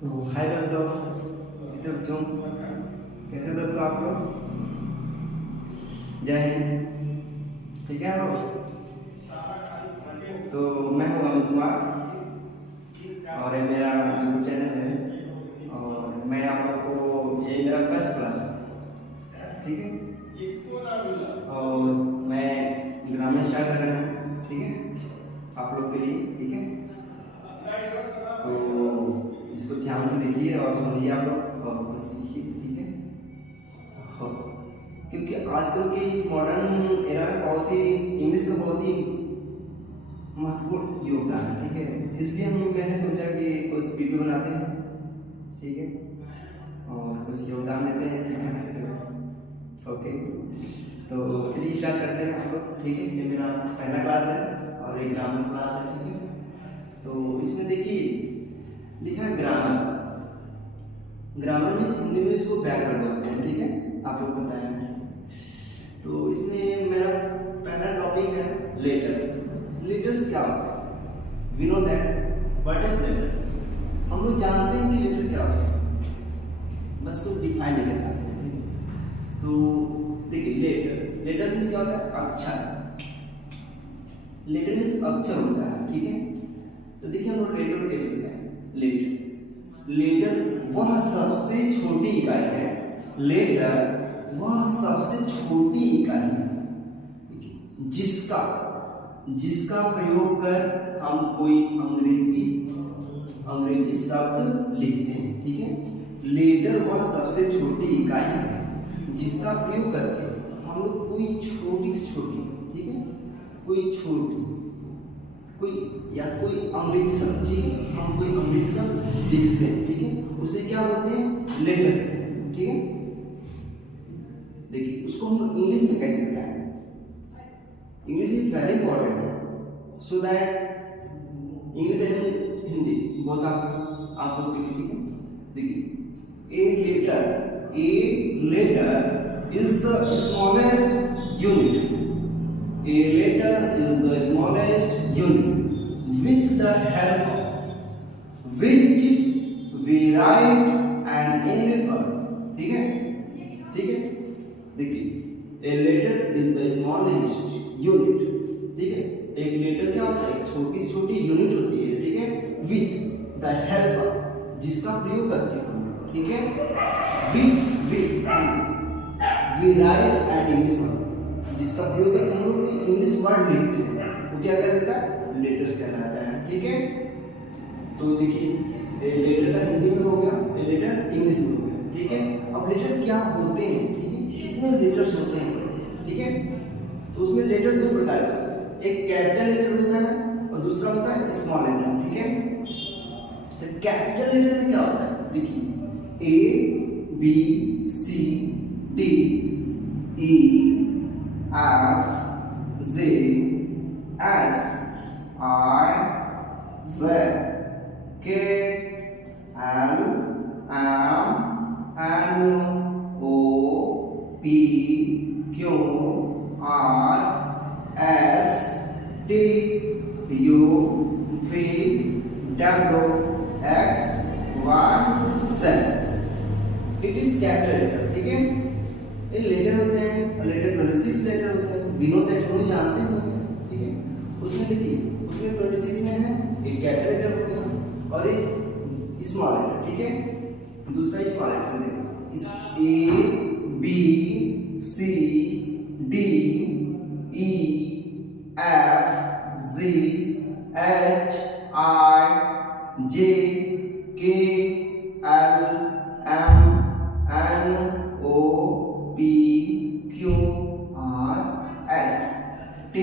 तो हाय दोस्तों, कैसे बच्चों? कैसे दोस्तों आप लोग? जय हिंद। ठीक है आप लोग? तो मैं हूँ अमित कुमार और ये मेरा यूट्यूब चैनल है और मैं आप लोग को ये मेरा फर्स्ट क्लास है, ठीक है। और मैं ग्रामर स्टार्ट कर रहा हूँ, ठीक है, आप लोग के लिए, ठीक है। तो इसको ध्यान से देखिए और समझिए आप लोग और कुछ सीखिए, ठीक है। हाँ, क्योंकि आजकल के इस मॉडर्न एरा में बहुत ही इंग्लिश का बहुत ही महत्वपूर्ण योगदान है, ठीक है। इसलिए मैंने सोचा कि कुछ वीडियो बनाते हैं, ठीक है, और कुछ योगदान देते हैं शिक्षा क्षेत्र में। ओके, तो चलिए स्टार्ट करते हैं आप लोग, ठीक है। ये मेरा पहला क्लास है और एक ग्रामर क्लास है, ठीक है। तो इसमें देखिए लिखा है ग्रामर। ग्रामर में हिंदी में इसको व्याकरण बोलते हैं, ठीक है, आप लोग बताएं। तो इसमें मेरा पहला टॉपिक है लेटर्स। लेटर्स क्या होता है? We know that what is letters. हम लोग जानते हैं कि लेटर क्या होता है, बस को डिफाइन नहीं कर पाते हैं। तो देखिए लेटर्स मीन्स क्या होता है? अक्षर। लेटर मीन्स अक्षर होता है, ठीक है। तो देखिए हम लोग लेटर कैसे लिखते हैं? लेटर वह सबसे छोटी इकाई है। लेटर वह सबसे छोटी इकाई है जिसका प्रयोग कर हम कोई अंग्रेजी शब्द लिखते हैं, ठीक है। लेटर वह सबसे छोटी इकाई है जिसका प्रयोग करके हम लोग कोई छोटी से छोटी, ठीक है, कोई अंग्रेजी शब्द, ठीक है, हम कोई अंग्रेजी शब्द लिखते हैं, ठीक है, उसे क्या बोलते हैं? लेटर्स, ठीक है। देखिए उसको हम इंग्लिश में कैसे बताएं? English is very important so that English and Hindi both आप लोग के लिए, ठीक है। देखिए a letter is the smallest unit. A letter is the smallest unit with the help of which we write an English word, ठीक है, ठीक है। देखिए a letter is the smallest unit, ठीक है। एक लेटर क्या होता है? एक छोटी से छोटी यूनिट होती है, ठीक है, with the help of, जिसका प्रयोग करके हम, ठीक है, which we write an English word, जिसका प्रयोग करके हम लोग इंग्लिश वर्ड लिखते हैं, वो क्या कर देता है? लेटर्स कहलाता है, ठीक है। तो देखिए लेटर का हिंदी में हो गया, लेटर इंग्लिश में हो गया, ठीक है। अब लेटर क्या होते हैं, ठीक है, कितने लेटर्स होते हैं, ठीक है। तो उसमें लेटर दो प्रकार के होते हैं, एक कैपिटल लेटर होता है और दूसरा होता है स्मॉल लेटर, ठीक है। तो कैपिटल लेटर में क्या होता है? देखिए A B C D E F Z S I Z K L M N O P Q R S T U V W X Y Z। It is capital letter, ठीक है। ये letter होते हैं, letter 26 letter होते हैं, we know that, हम जानते हैं, ठीक है। उसमें देखिए उसमें 26 में है एक कैपिटल लेटर हो गया और एक स्मॉल लेटर, ठीक है। दूसरा स्मॉल लेटर देखिए A B C D E F G H I J K L M N O P Q R S T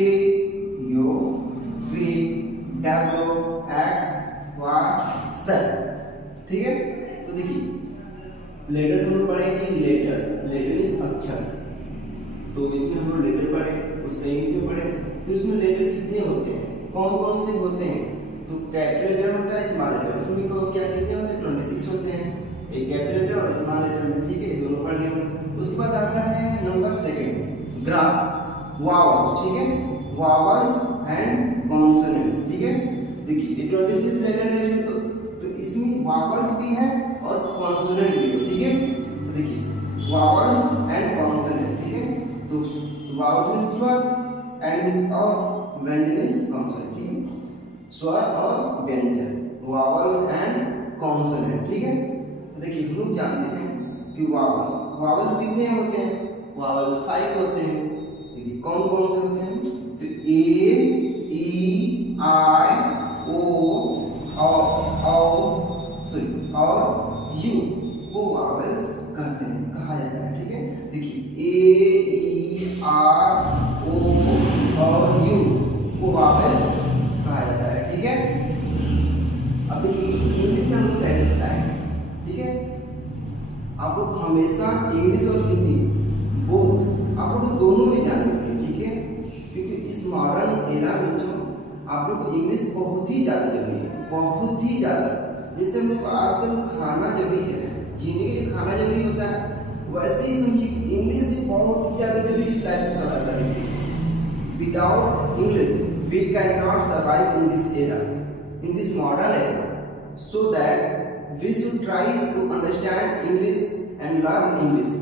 U V W X Y Z, ठीक है। तो देखिए लेटर्स हम लोग पढ़े कि लेटर इज अक्षर। तो इसमें हम लोग लेटर पढ़े, उसका इंग्लिश में पढ़े। फिर उसमें लेटर कितने होते हैं, कौन कौन से होते हैं? तो कैपिटल लेटर होता है, स्मॉल लेटर, उसमें क्या कितने होते हैं? 26 होते हैं, एक कैपिटल लेटर और स्मॉल लेटर, ठीक है, ये दोनों पढ़ लिए। उसके बाद आता है नंबर सेकंड ग्राफ वावल्स, ठीक है, वावल्स एंड कॉन्सोनेंट, ठीक है। देखिए 26 लेटर है इसमें, तो इसमें वावल्स भी है और कॉन्सोनेंट भी है, ठीक है। तो देखिए वावल्स एंड कॉन्सोनेंट, ठीक है। तो वावल्स में स्वर एंड और व्यंजन में कॉन्सोनेंट, ठीक है। स्वर और व्यंजन, वावल्स एंड कॉन्सोनेंट, ठीक है। तो देखिए हम लोग जानते हैं कि वावल्स कितने होते हैं? वावल्स 5 होते हैं। देखिए कौन कौन से होते हैं? तो ए, ई, आई, ओ और यू को वावल्स कहते हैं, कहा जाता है, ठीक है। देखिए ए, ई, आर, ओ और यू को वावल्स कहा जाता है, ठीक है। अब देखिए इंग्लिश में हम लोग कैसे बताएं, ठीक है। आप लोग हमेशा इंग्लिश और हिंदी बोथ आप लोग दोनों में जाने होंगे, ठीक है। क्योंकि इस मॉडर्न एरा में जो आप लोग को इंग्लिश बहुत ही ज़्यादा जरूरी है, बहुत ही ज़्यादा। जैसे हम लोग आजकल खाना जरूरी है, जीने के लिए खाना जरूरी होता है, वैसे ही समझिए कि इंग्लिश भी बहुत ही ज़्यादा जरूरी इस लाइफ में सर्वाइव करने के लिए। Without English we can not survive in this era, in this modern era. So that we should try to understand English and learn English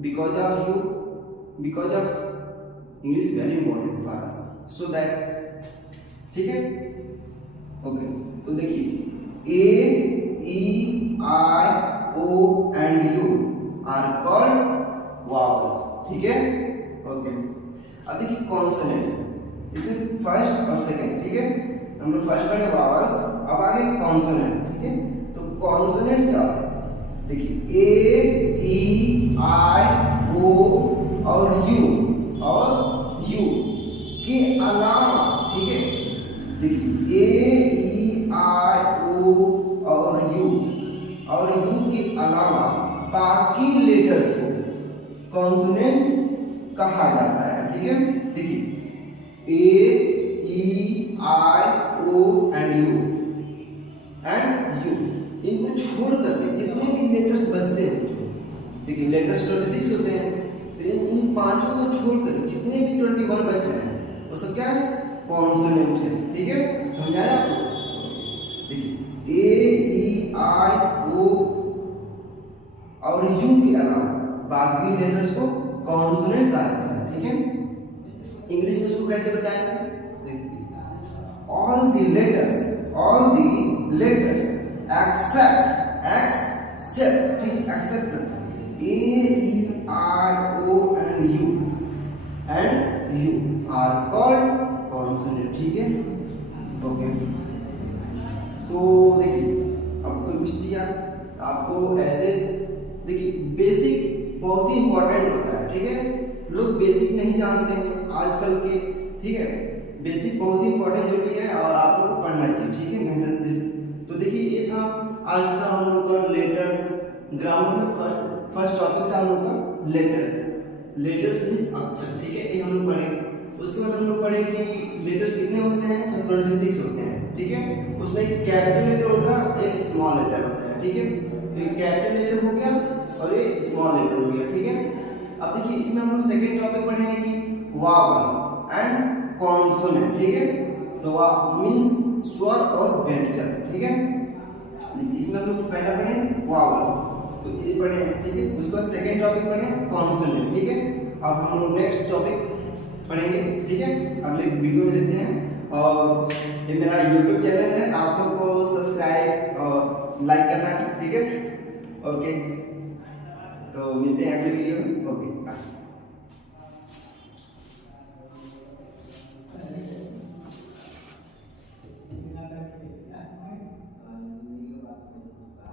because of you, because of English is very important for us. So that, ठीक है, okay. तो देखिए A, E, I, O and U are called vowels, ठीक है, okay. अब देखिए consonant, इसमें first और सेकंड, ठीक है। हम लोग फर्स्ट पढ़े वावल्स, अब आगे कॉन्सोनेंट, ठीक है। तो कॉन्सोनेंट्स क्या होते हैं? देखिए ए, ई, आई, ओ और यू के अलावा, ठीक है। देखिए ए, ई, आई, ओ और यू के अलावा बाकी लेटर्स को कॉन्सोनेंट कहा जाता है, ठीक है। देखिए ए, ई, आई, ओ एंड यू इनको छोड़ करके जितने भी लेटर्स बचते हैं, देखिए लेटर्स 26 होते हैं, तो इन पांचों को छोड़कर जितने भी 21 बच रहे हैं वो सब क्या है? कॉन्सोनेंट है, ठीक है। समझ आया आपको? देखिए ए, ई, आई, ओ और यू के अलावा बाकी लेटर्स को कॉन्सोनेंट कहा जाता है, ठीक है। इंग्लिश में इसको कैसे बताएंगे? all the letters except A, E, I, O and U are called consonant, ठीक है, ओके। तो देखिए आपको कुछ दिया, आपको ऐसे देखिए बेसिक बहुत ही इंपॉर्टेंट होता है, ठीक है। लोग बेसिक नहीं जानते हैं आजकल के, ठीक है। बेसिक बहुत ही इंपॉर्टेंट जरूरी है और आप लोग को पढ़ना चाहिए, ठीक है, मेहनत से। तो देखिए ये था आज का हम लोग का लेटर्स। ग्रामर में फर्स्ट टॉपिक था हम लोग का लेटर्स मींस अक्षर, ठीक है, ये हम लोग पढ़े। उसके बाद हम लोग पढ़े कि लेटर्स कितने होते हैं? तो 26 होते हैं, ठीक है। उसमें एक कैपिटल लेटर होता है, एक स्मॉल लेटर होता है, ठीक है। तो ये कैपिटल लेटर हो गया और ये स्मॉल लेटर हो गया, ठीक है। अब देखिए इसमें हम लोग सेकेंड टॉपिक पढ़े हैं कि वावल्स एंड कॉन्सोनेंट, ठीक है। तो मींस स्वर और व्यंजन, ठीक है। इसमें हम लोग पहला पढ़े वावल्स, तो ये पढ़े, ठीक है। उसके बाद सेकंड टॉपिक पढ़े कॉन्सोनेंट, ठीक है। अब हम लोग नेक्स्ट टॉपिक पढ़ेंगे, ठीक है, अगले वीडियो में देखते हैं। और ये मेरा YouTube चैनल है, आप लोग को सब्सक्राइब और लाइक करना है, ठीक है, ओके। तो मिलते हैं अगले वीडियो में, ओके।